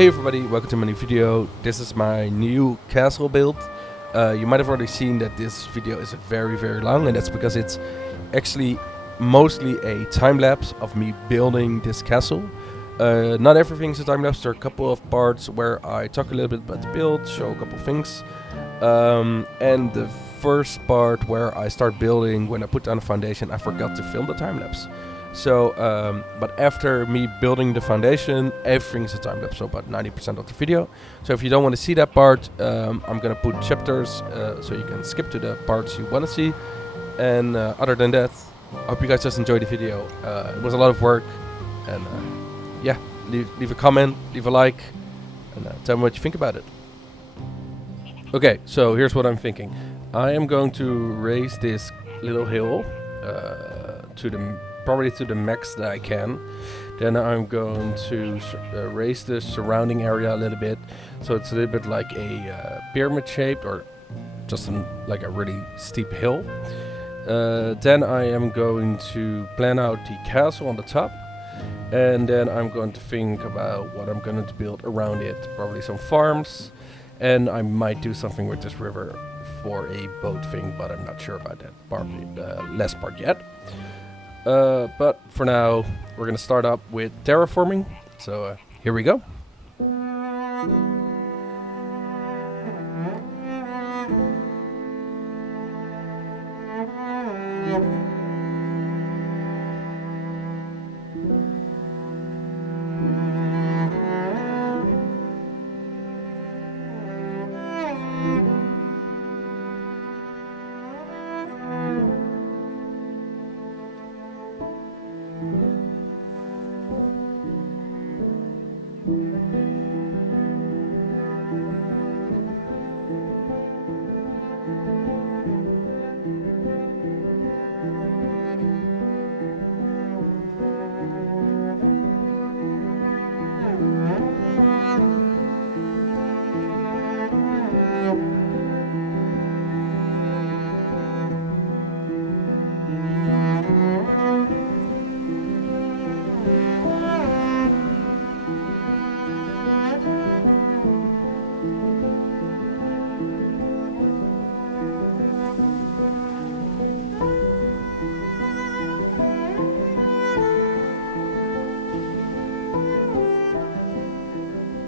Hey everybody, welcome to my new video. This is my new castle build. You might have already seen that this video is very long, and that's because it's actually mostly a time-lapse of me building this castle. Not everything's a time-lapse, there are a couple of parts where I talk a little bit about the build, show a couple of things. And the first part where I start building, when I put down the foundation, I forgot to film the time-lapse. So, but after me building the foundation, everything's a time lapse, so about 90% of the video. So if you don't want to see that part, I'm gonna put chapters, so you can skip to the parts you want to see. And other than that, I hope you guys just enjoyed the video. It was a lot of work, and yeah, leave a comment, leave a like, and tell me what you think about it. Okay, so here's what I'm thinking. I am going to raise this little hill probably to the max that I can. Then I'm going to raise the surrounding area a little bit, so it's a little bit like a pyramid shaped, or just like a really steep hill. Then I am going to plan out the castle on the top, and then I'm going to think about what I'm going to build around it. Probably some farms, and I might do something with this river for a boat thing, but I'm not sure about that part, last part yet. But for now, we're gonna start up with terraforming. So here we go.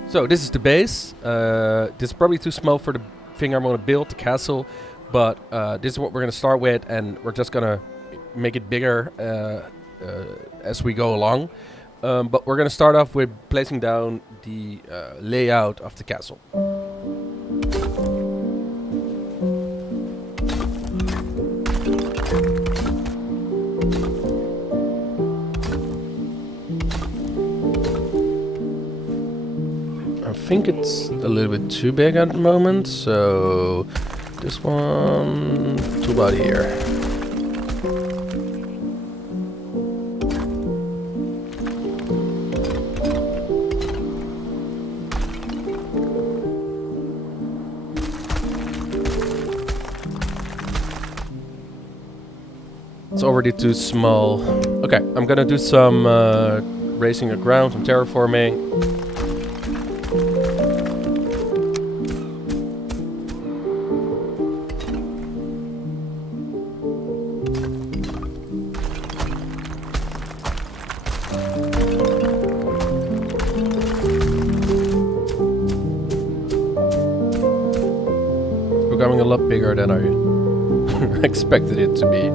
So this is the base. This is probably too small for the thing I'm going to build, the castle, but this is what we're going to start with, and we're just going to make it bigger as we go along. But we're going to start off with placing down the layout of the castle. I think it's a little bit too big at the moment, so this one to about here. It's already too small. Okay, I'm gonna do some raising the ground, some terraforming. Becoming a lot bigger than I expected it to be.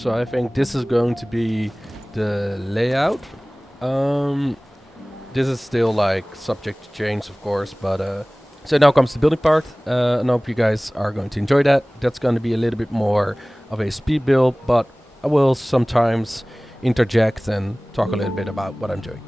So I think this is going to be the layout. This is still like subject to change, of course, but so now comes the building part, and I hope you guys are going to enjoy that. That's going to be a little bit more of a speed build, but I will sometimes interject and talk a little bit about what I'm doing.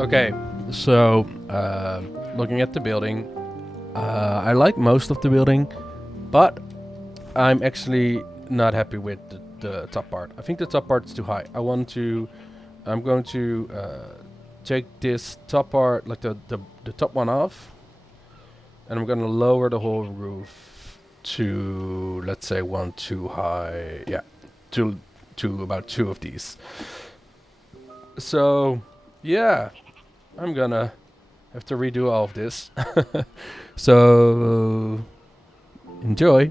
Okay, so looking at the building, I like most of the building, but I'm actually not happy with the top part. I think the top part is too high. I'm going to take this top part, like the top one off, and I'm gonna lower the whole roof to, let's say, one too high. Yeah, to about two of these. So, yeah, I'm gonna have to redo all of this. So, enjoy.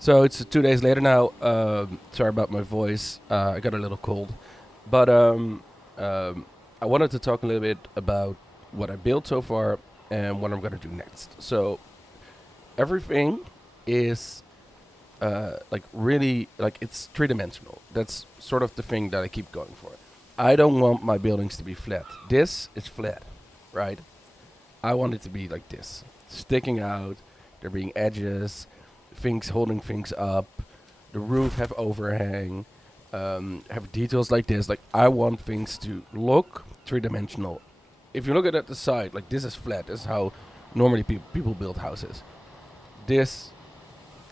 So it's 2 days later now. Sorry about my voice. I got a little cold, but I wanted to talk a little bit about what I built so far and what I'm gonna do next. So everything is like really like it's three dimensional. That's sort of the thing that I keep going for. I don't want my buildings to be flat. This is flat, right? I want it to be like this, sticking out. There being edges, things holding things up. The roof have overhang, have details like this. Like I want things to look three dimensional. If you look at it at the side, like this is flat. This is how normally people build houses. This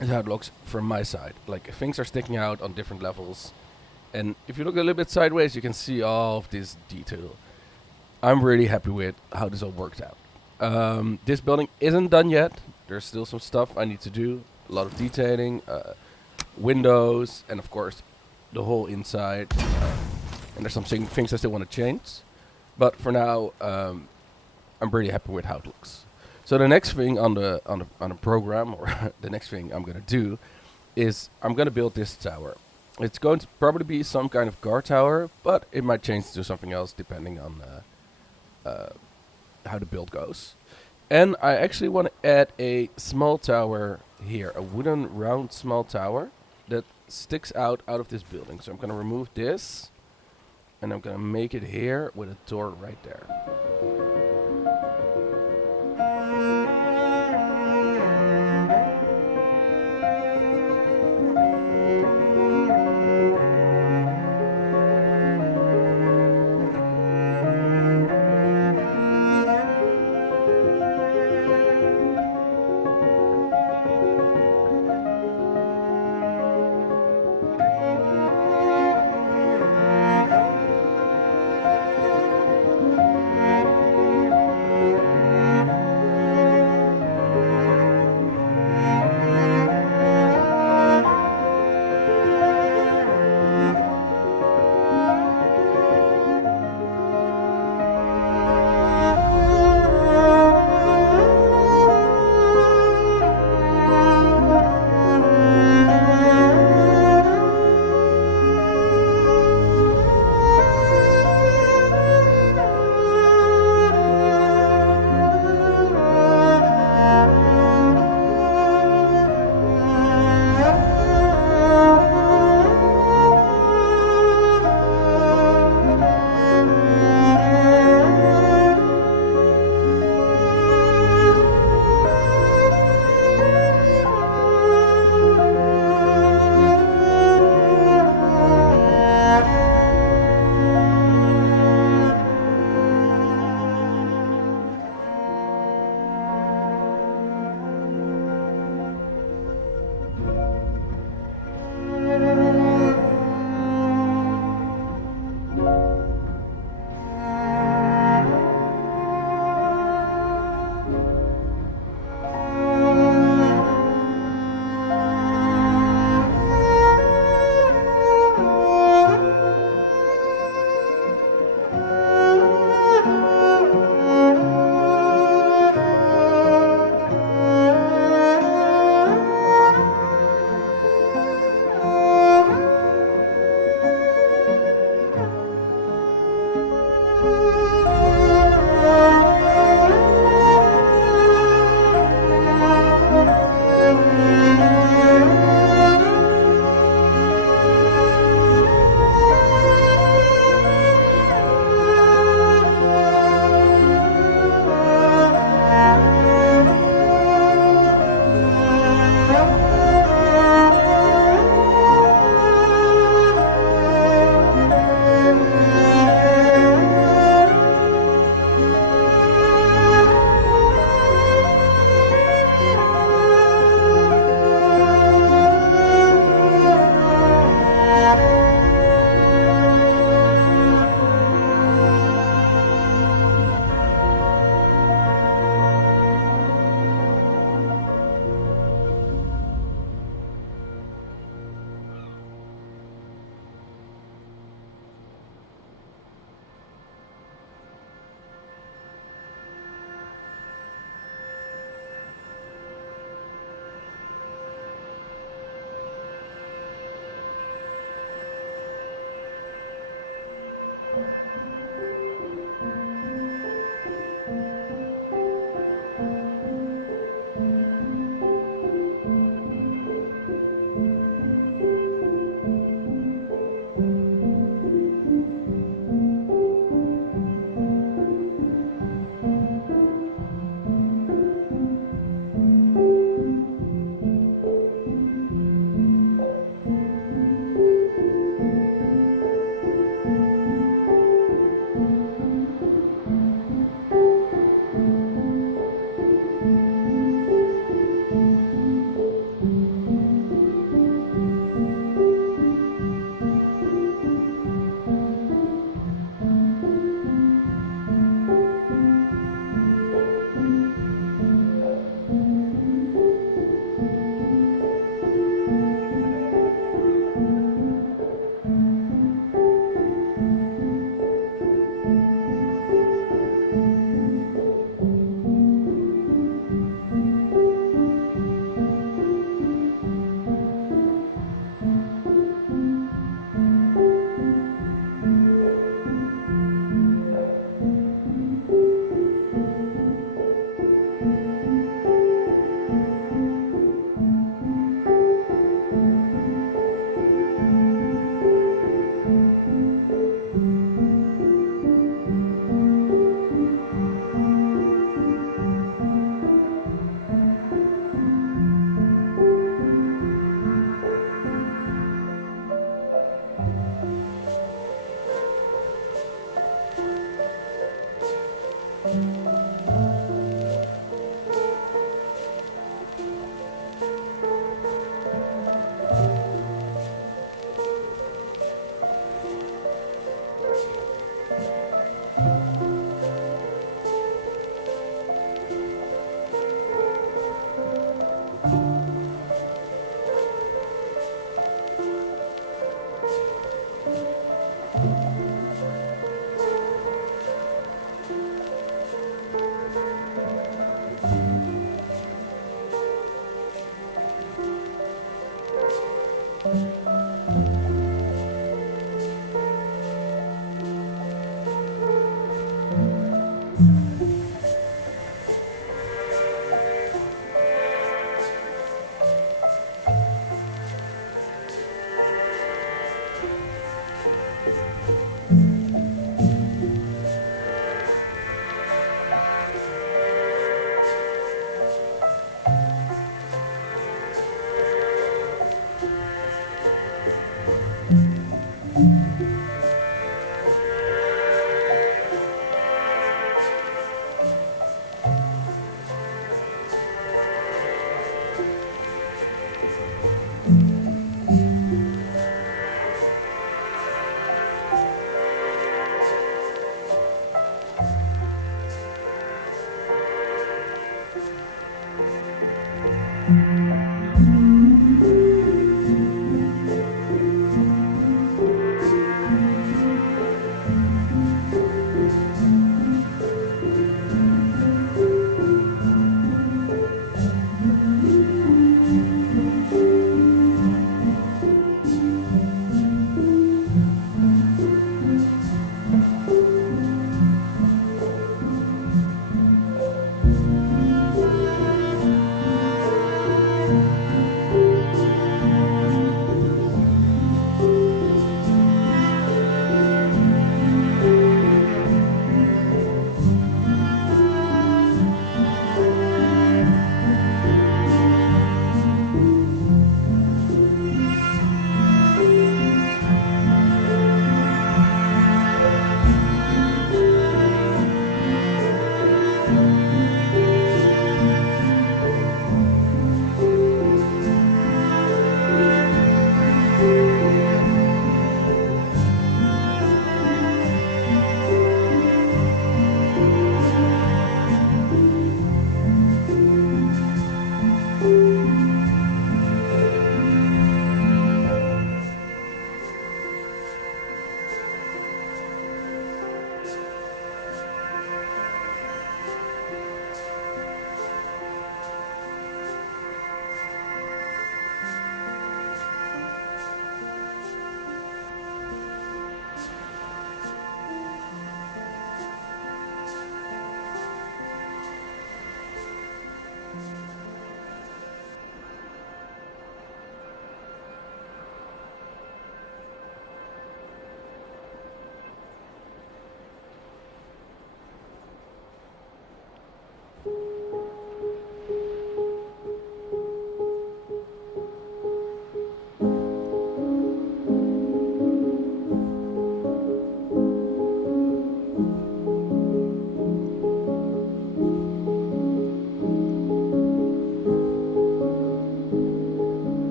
is how it looks from my side. Like things are sticking out on different levels. And if you look a little bit sideways, you can see all of this detail. I'm really happy with how this all worked out. This building isn't done yet. There's still some stuff I need to do. A lot of detailing, windows, and of course, the whole inside. And there's some things I still want to change. But for now, I'm pretty happy with how it looks. So the next thing on the program, or the next thing I'm gonna do, is I'm gonna build this tower. It's going to probably be some kind of guard tower, but it might change to something else depending on how the build goes. And I actually want to add a small tower here, a wooden round small tower that sticks out of this building. So I'm going to remove this, and I'm going to make it here with a door right there.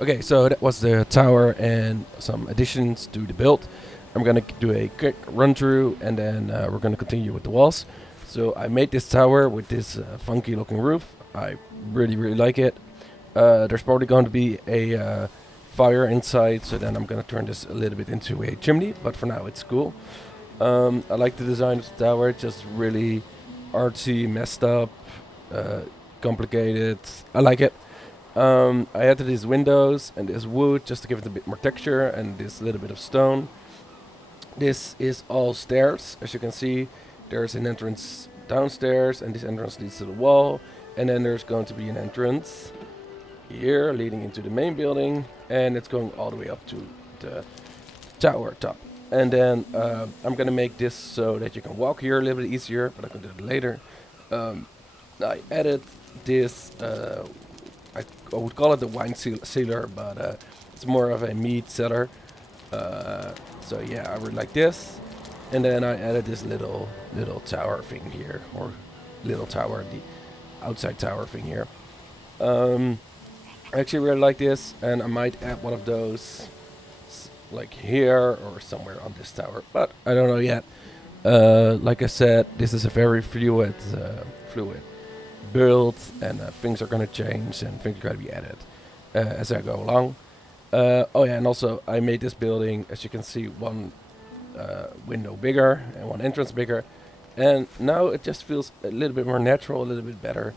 Okay, so that was the tower and some additions to the build. I'm gonna do a quick run through and then we're gonna continue with the walls. So I made this tower with this funky looking roof. I really like it. There's probably going to be a fire inside, so then I'm gonna turn this a little bit into a chimney, but for now it's cool. I like the design of the tower, it's just really artsy, messed up, uh, complicated. I like it. I added these windows and this wood just to give it a bit more texture and this little bit of stone. This is all stairs. As you can see, there's an entrance downstairs and this entrance leads to the wall. And then there's going to be an entrance here leading into the main building and it's going all the way up to the tower top. And then I'm gonna make this so that you can walk here a little bit easier, but I can do it later. I added this I would call it the wine sealer, but it's more of a meat cellar. So yeah, I would like this. And then I added this little tower thing here, or little tower, the outside tower thing here. I actually really like this, and I might add one of those like here or somewhere on this tower, but I don't know yet. Like I said, this is a very fluid build, and things are gonna change and things are gonna be added as I go along. Oh yeah, and also I made this building, as you can see, one window bigger and one entrance bigger, and now it just feels a little bit more natural, a little bit better.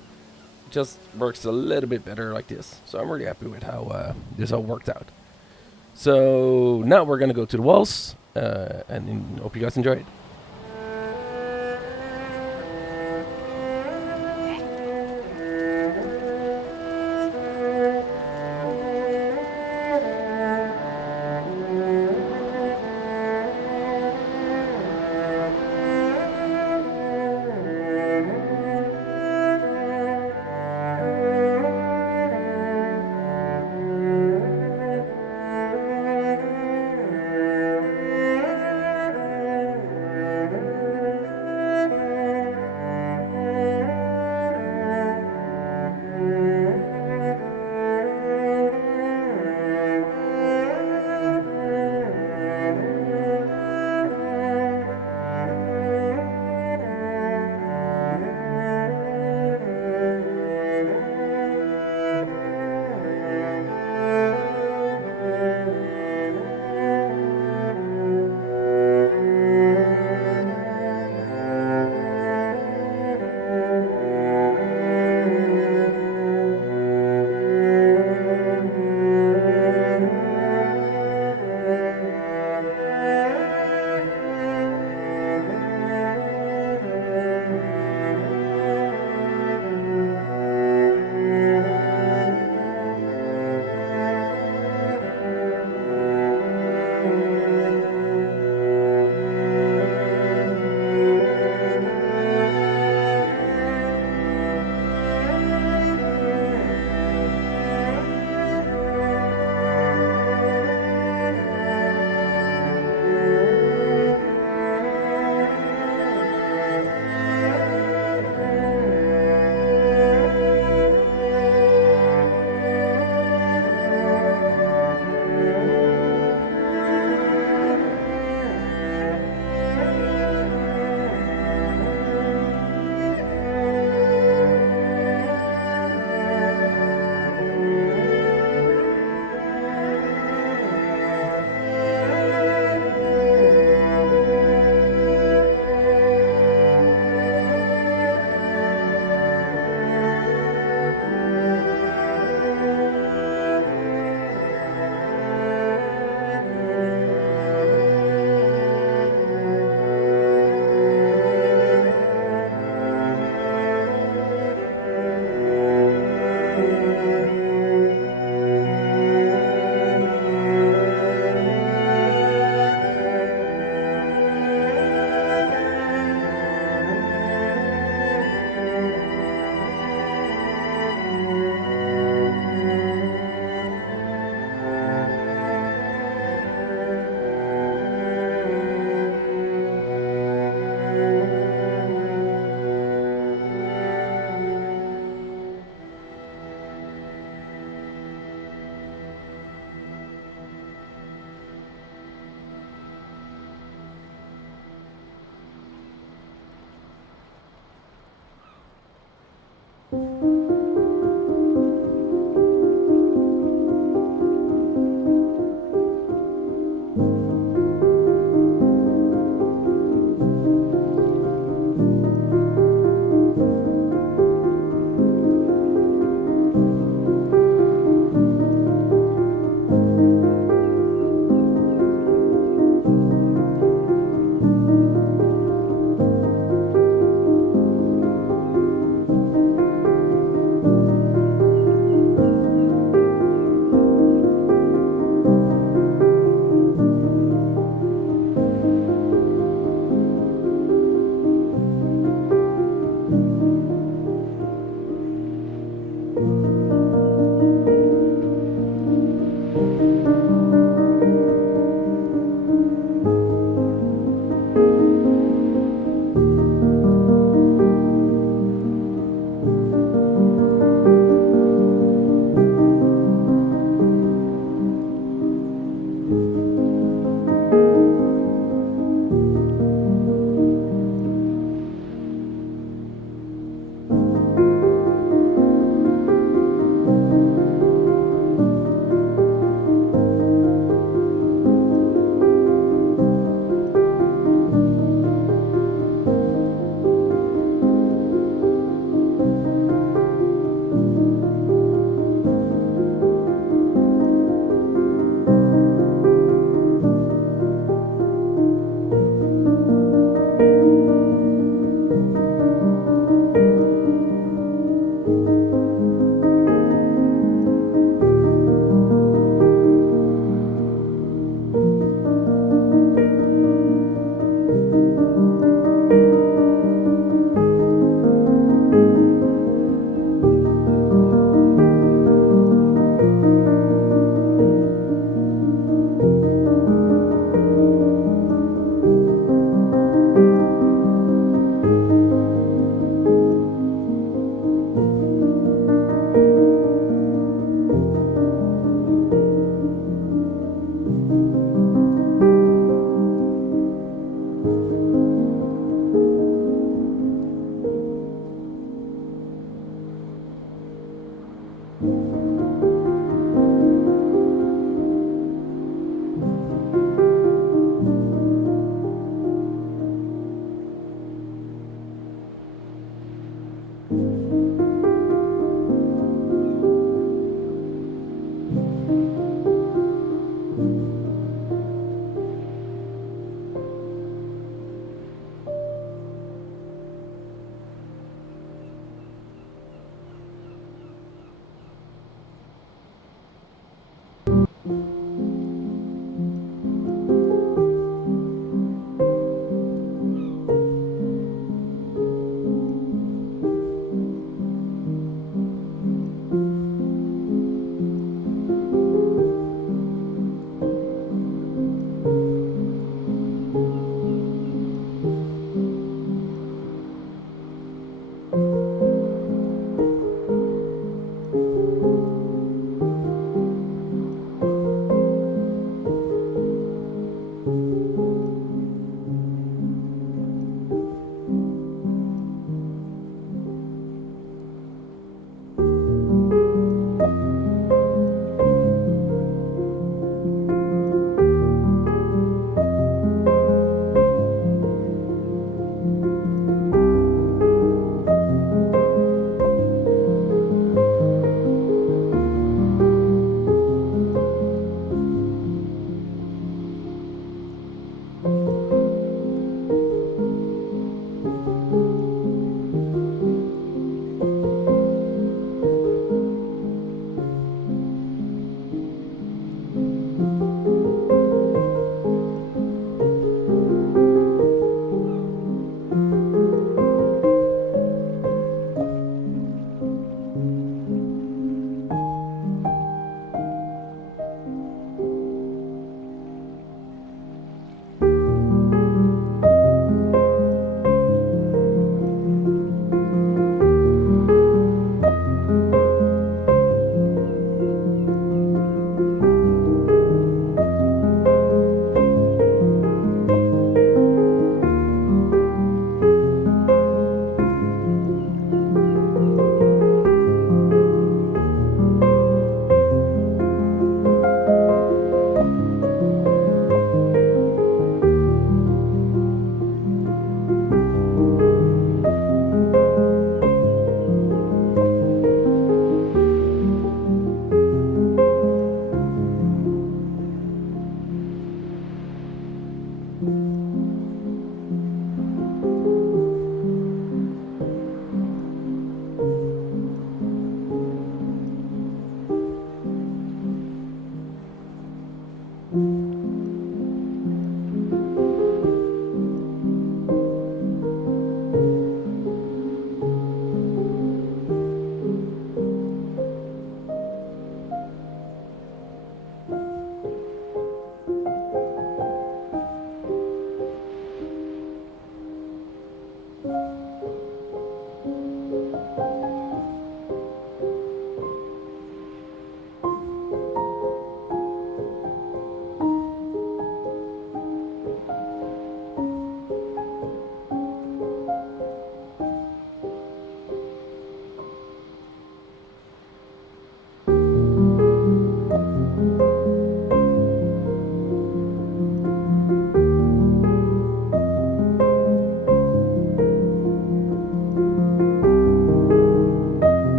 It just works a little bit better like this. So I'm really happy with how this all worked out. So now we're gonna go to the walls, and hope you guys enjoy it.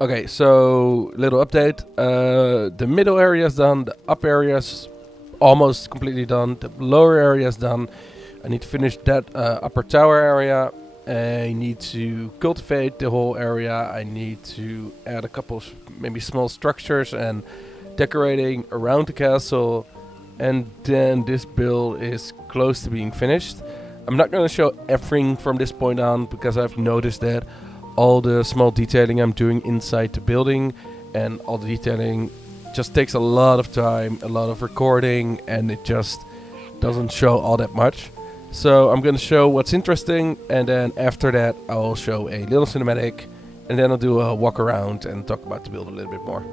Okay, so little update. The middle area is done. The up area is almost completely done. The lower area is done. I need to finish that upper tower area. I need to cultivate the whole area. I need to add a couple of maybe small structures and decorating around the castle. And then this build is close to being finished. I'm not going to show everything from this point on because I've noticed that all the small detailing I'm doing inside the building and all the detailing just takes a lot of time, a lot of recording, and it just doesn't show all that much. So I'm going to show what's interesting, and then after that I'll show a little cinematic, and then I'll do a walk around and talk about the build a little bit more.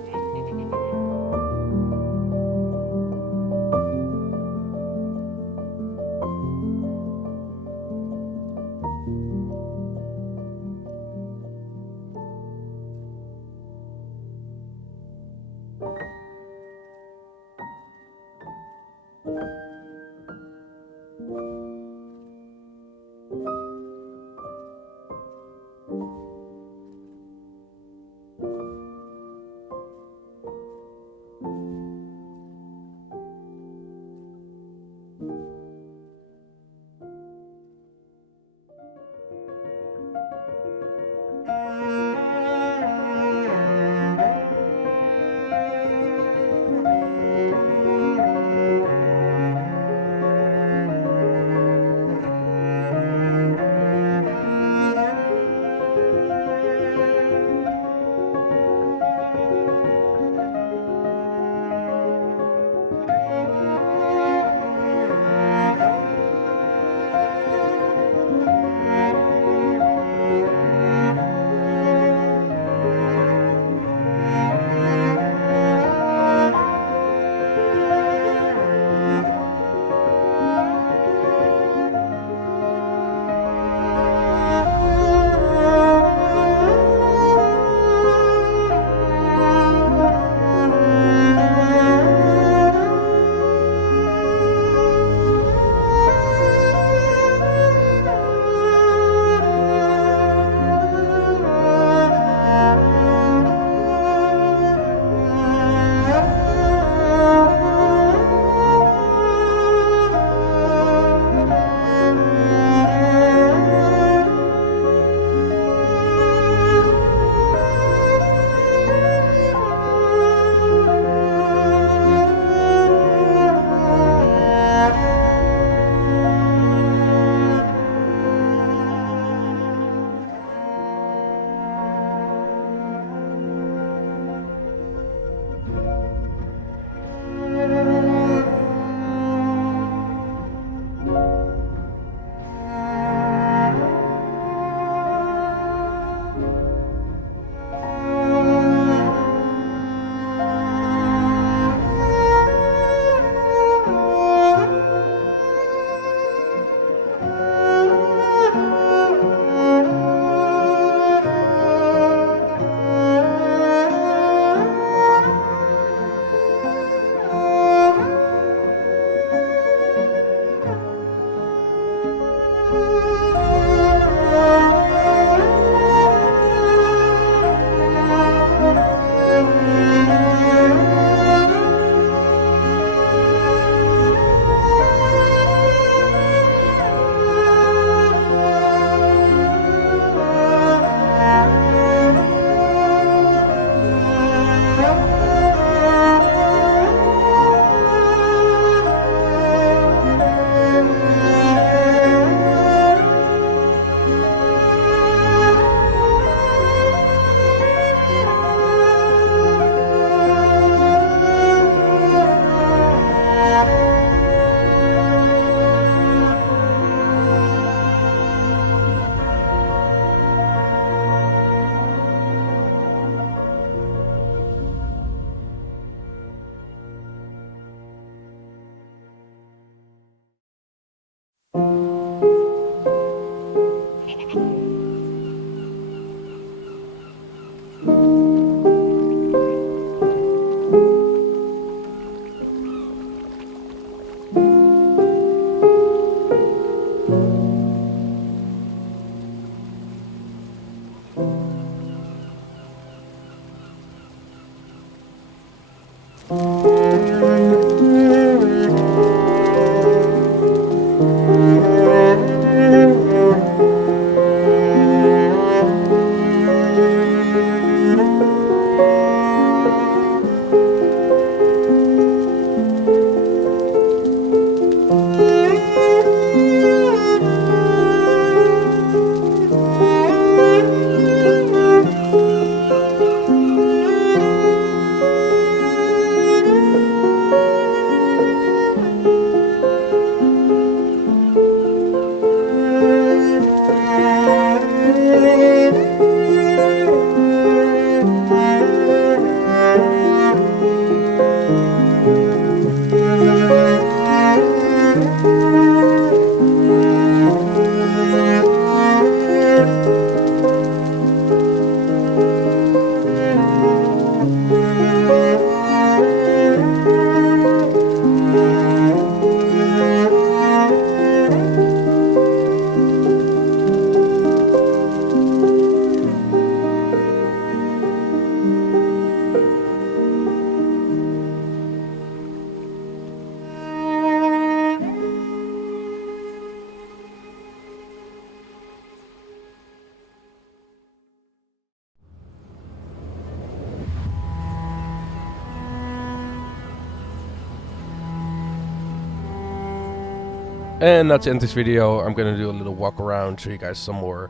And not to end this video, I'm gonna do a little walk around, show you guys some more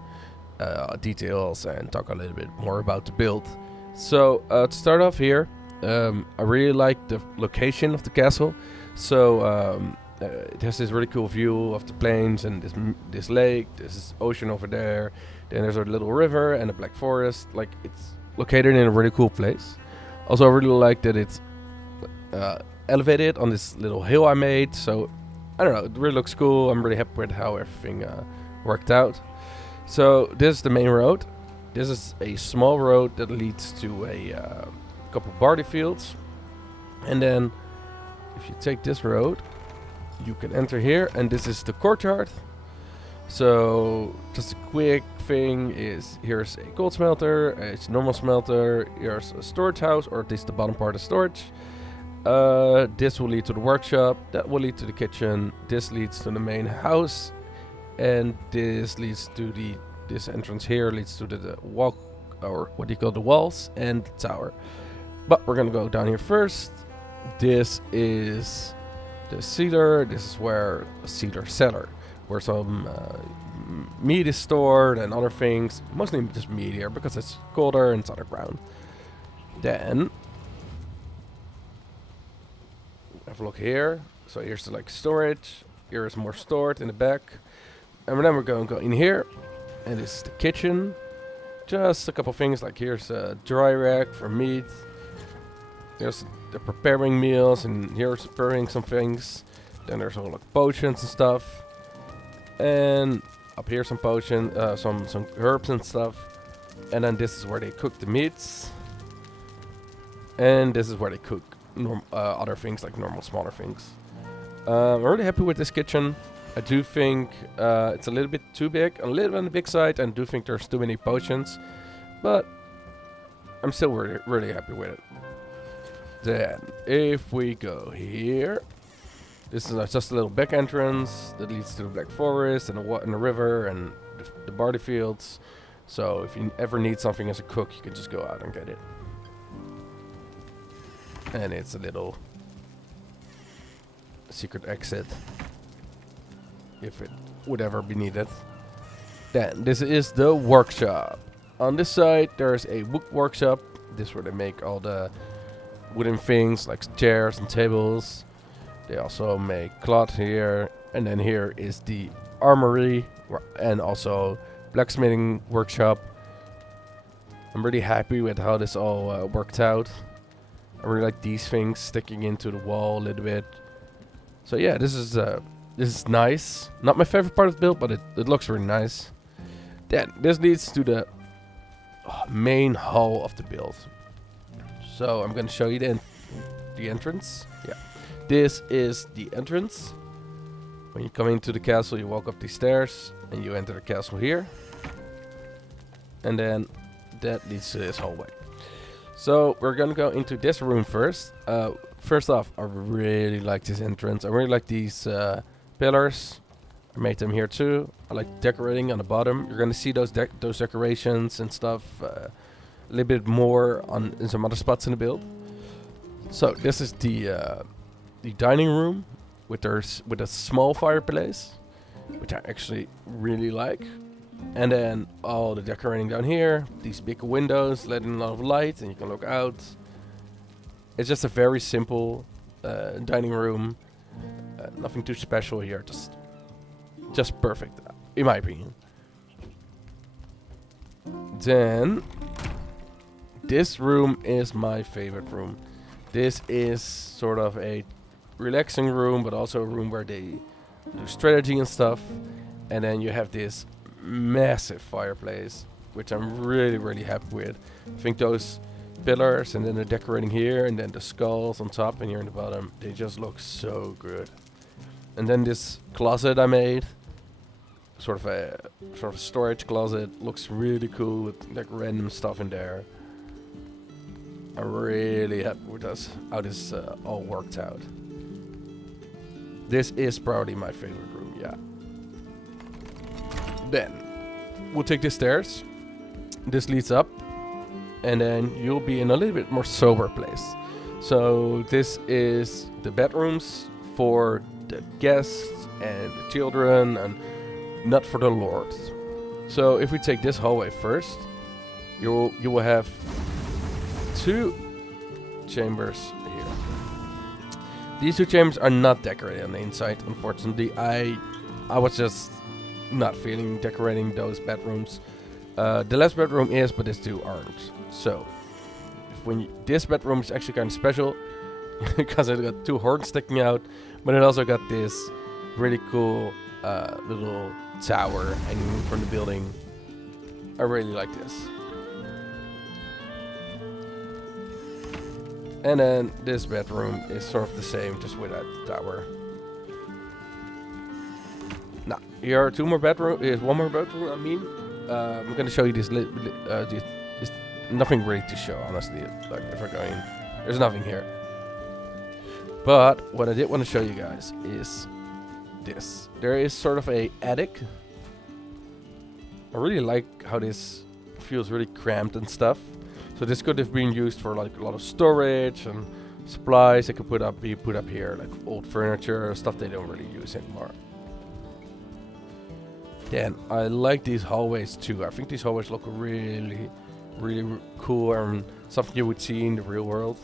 details and talk a little bit more about the build. So to start off here, I really like the location of the castle. So it has this really cool view of the plains and this lake, this ocean over there. Then there's a little river and a black forest. Like, it's located in a really cool place. Also, I really like that it's elevated on this little hill I made. So I don't know, it really looks cool. I'm really happy with how everything worked out. So this is the main road. This is a small road that leads to a couple barley fields. And then if you take this road, you can enter here, and this is the courtyard. So just a quick thing is, here's a gold smelter, a normal smelter, here's a storage house, or at least the bottom part of storage. This will lead to the workshop, that will lead to the kitchen, this leads to the main house, and this leads to this entrance here leads to the walk, or what do you call the walls, and the tower. But we're gonna go down here first. This is the cellar. This is where a cellar, where some meat is stored and other things, mostly just meat here because it's colder and it's underground. Then have a look here. So here's the storage. Here is more stored in the back. And then we're going to go in here. And this is the kitchen. Just a couple things, like here's a dry rack for meat. There's the preparing meals, and here's preparing some things. Then there's all potions and stuff. And up here some potion, some herbs and stuff. And then this is where they cook the meats. And this is where they cook other things, like normal smaller things. I'm really happy with this kitchen. I do think it's a little bit too big, a little bit on the big side, and I do think there's too many potions, but I'm still really happy with it. Then if we go here, this is just a little back entrance that leads to the Black Forest and the river and the barley fields. So if you ever need something as a cook, you can just go out and get it. And it's a little secret exit if it would ever be needed. Then this is the workshop. On this side there's a wood workshop. This is where they make all the wooden things like chairs and tables. They also make cloth here. And then here is the armory and also blacksmithing workshop. I'm really happy with how this all worked out. I really like these things sticking into the wall a little bit. So yeah, this is nice. Not my favorite part of the build, but it looks really nice. Then this leads to the main hall of the build. So I'm gonna show you the entrance. Yeah, this is the entrance. When you come into the castle, you walk up these stairs and you enter the castle here. And then that leads to this hallway. So we're gonna go into this room first. first off, I really like this entrance. I really like these pillars. I made them here too. I like decorating on the bottom. You're gonna see those decorations and stuff a little bit more on in some other spots in the build. So this is the dining room with with a small fireplace, which I actually really like. And then all the decorating down here, these big windows letting a lot of light, and you can look out. It's just a very simple dining room. Nothing too special here, just perfect, in my opinion. Then this room is my favorite room. This is sort of a relaxing room, but also a room where they do strategy and stuff. And then you have this massive fireplace, which I'm really, really happy with. I think those pillars and then the decorating here and then the skulls on top and here in the bottom, they just look so good. And then this closet I made, sort of a storage closet, looks really cool with like random stuff in there. I'm really happy with how this all worked out. This is probably my favorite room, yeah. Then we'll take the stairs. This leads up, and then you'll be in a little bit more sober place. So this is the bedrooms for the guests and the children, and not for the lords. So if we take this hallway first, you will have 2 chambers here. These 2 chambers are not decorated on the inside, unfortunately. I was just not feeling decorating those bedrooms. The last bedroom is, but these 2 aren't. So this bedroom is actually kind of special because it got 2 horns sticking out, but it also got this really cool little tower hanging from the building. I really like this. And then this bedroom is sort of the same, just without the tower. Now, here are 2 more bedrooms. Here's 1 more bedroom, I mean. I'm gonna show you this. This nothing really to show, honestly. Like, if we're going, there's nothing here. But what I did want to show you guys is this. There is sort of a attic. I really like how this feels really cramped and stuff. So this could have been used for like a lot of storage and supplies. It could be put up here, like old furniture, stuff they don't really use anymore. Then I like these hallways too. I think these hallways look really, really cool and something you would see in the real world.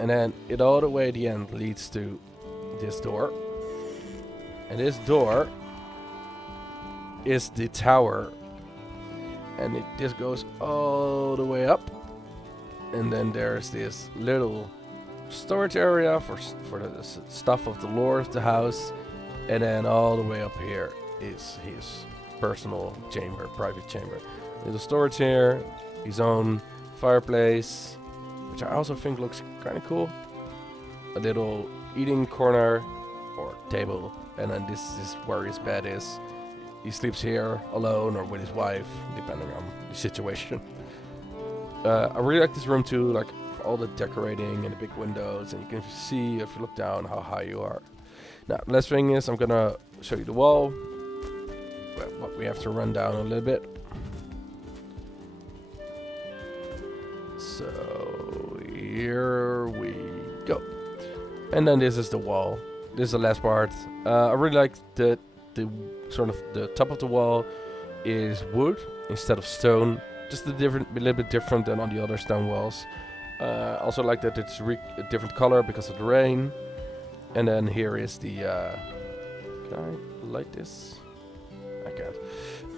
And then it all the way at the end leads to this door. And this door is the tower. And this goes all the way up. And then there's this little storage area for the stuff of the lord of the house. And then all the way up here is his personal chamber, private chamber. Little storage here, his own fireplace, which I also think looks kind of cool. A little eating corner or table, and then this is where his bed is. He sleeps here alone or with his wife, depending on the situation. I really like this room too, like all the decorating and the big windows, and you can see if you look down how high you are. Now, the last thing is I'm gonna show you the wall. But we have to run down a little bit. So here we go. And then this is the wall. This is the last part. I really like the sort of the top of the wall is wood instead of stone. Just a little bit different than on the other stone walls. Also like that it's a different color because of the rain. And then here is the. Can I light this? I can't.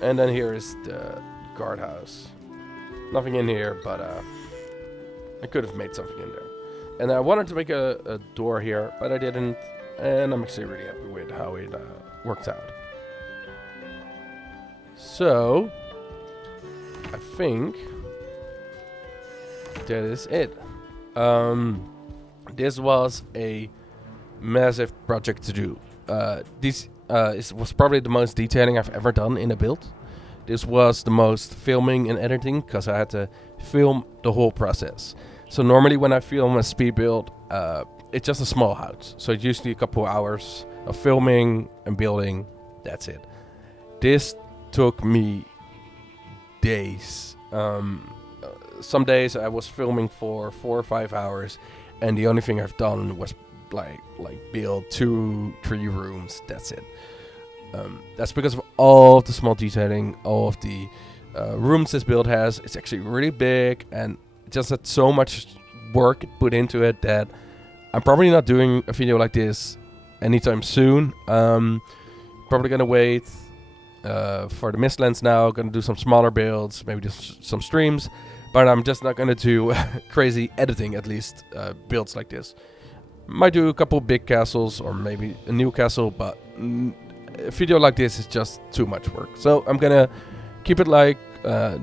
And then here is the guardhouse. Nothing in here, but I could have made something in there. And I wanted to make a door here, but I didn't. And I'm actually really happy with how it worked out. So, I think that is it. This was a massive project to do. This was probably the most detailing I've ever done in a build. This was the most filming and editing because I had to film the whole process. So normally when I film a speed build, it's just a small house. So it's usually a couple hours of filming and building. That's it. This took me days. Some days I was filming for 4 or 5 hours, and the only thing I've done was like build 2-3 rooms. That's it. That's because of all of the small detailing, all of the rooms this build has. It's actually really big, and just had so much work put into it that I'm probably not doing a video like this anytime soon. Probably gonna wait for the Mistlands now. Gonna do some smaller builds, maybe just some streams, but I'm just not gonna do crazy editing, at least builds like this. Might do a couple big castles or maybe a new castle, but a video like this is just too much work. So I'm gonna keep it like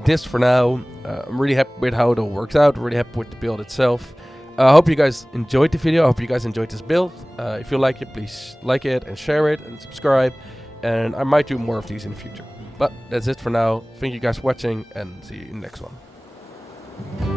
this for now. I'm really happy with how it all works out, really happy with the build itself. I hope you guys enjoyed the video. I hope you guys enjoyed this build. If you like it, please like it and share it and subscribe. And I might do more of these in the future. But that's it for now. Thank you guys for watching, and see you in the next one.